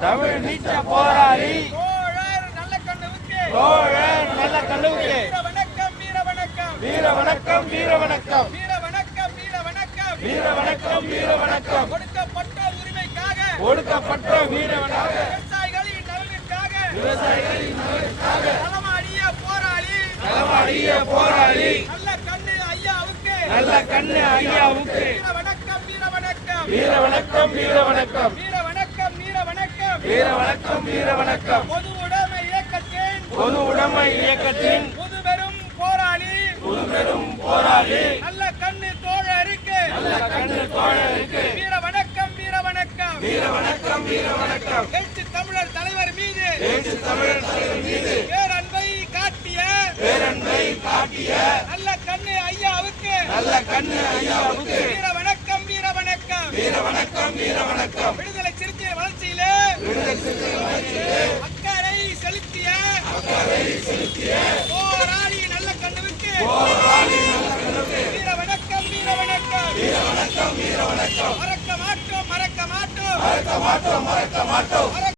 தமிழ் நீச்ச போராளி தோழர் நல்லக்கண்ணுவுக்கு தோழர் நல்ல கண்ணுவுக்கு வீர வணக்கம் வீர வணக்கம் வீர வணக்கம் வீர வணக்கம் வீர வணக்கம் வீர வணக்கம் வீர வணக்கம் கொடுக்கப்பட்ட உரிமைக்காக ஒடுக்கப்பட்ட வீர வணக்கம் விவசாயிகளின் நலனுக்காக விவசாயிகளின் நலனுக்காக களமாடிய போராளி களமாடிய போராளி நல்ல கண்ணு ஐயாவுக்கு நல்ல கண்ணு ஐயாவுக்கு வீர வணக்கம் வீர வணக்கம் வீர வணக்கம் வீர வணக்கம் வீர வணக்கம் வீர வணக்கம் வீர வணக்கம் வீர வணக்கம் பொது உடைமை இயக்கத்தின் பொது உடைமை இயக்கத்தின் முதுபெரும் போராளி பெரும் போராளி நல்ல கண்ணு தோழருக்கு நல்ல கண்ணு தோழருக்கு வீர வணக்கம் வீர வணக்கம் வீர வணக்கம் வீர வணக்கம் எழுச்சி தமிழர் தலைவர் மீது தேச தமிழர் தலைவர் மீது பேரன்பை காட்டிய பேரன்பை காட்டிய நல்ல கண்ணு ஐயாவுக்கு நல்ல கண்ணு ஐயாவுக்கு வீர வணக்கம் வீர வணக்கம் வீர வணக்கம் வீர வணக்கம் விடுதலை சிறுத்தை வளர்ச்சியிலே அக்கறை செலுத்திய போராளி நல்ல கண்ணுவுக்கு வீர வணக்கம் வீர வணக்கம் வீர வணக்கம் வீர வணக்கம் மறக்க மாட்டோம் மறக்க மாட்டோம் மறக்க மாட்டோம் மறக்க மாட்டோம்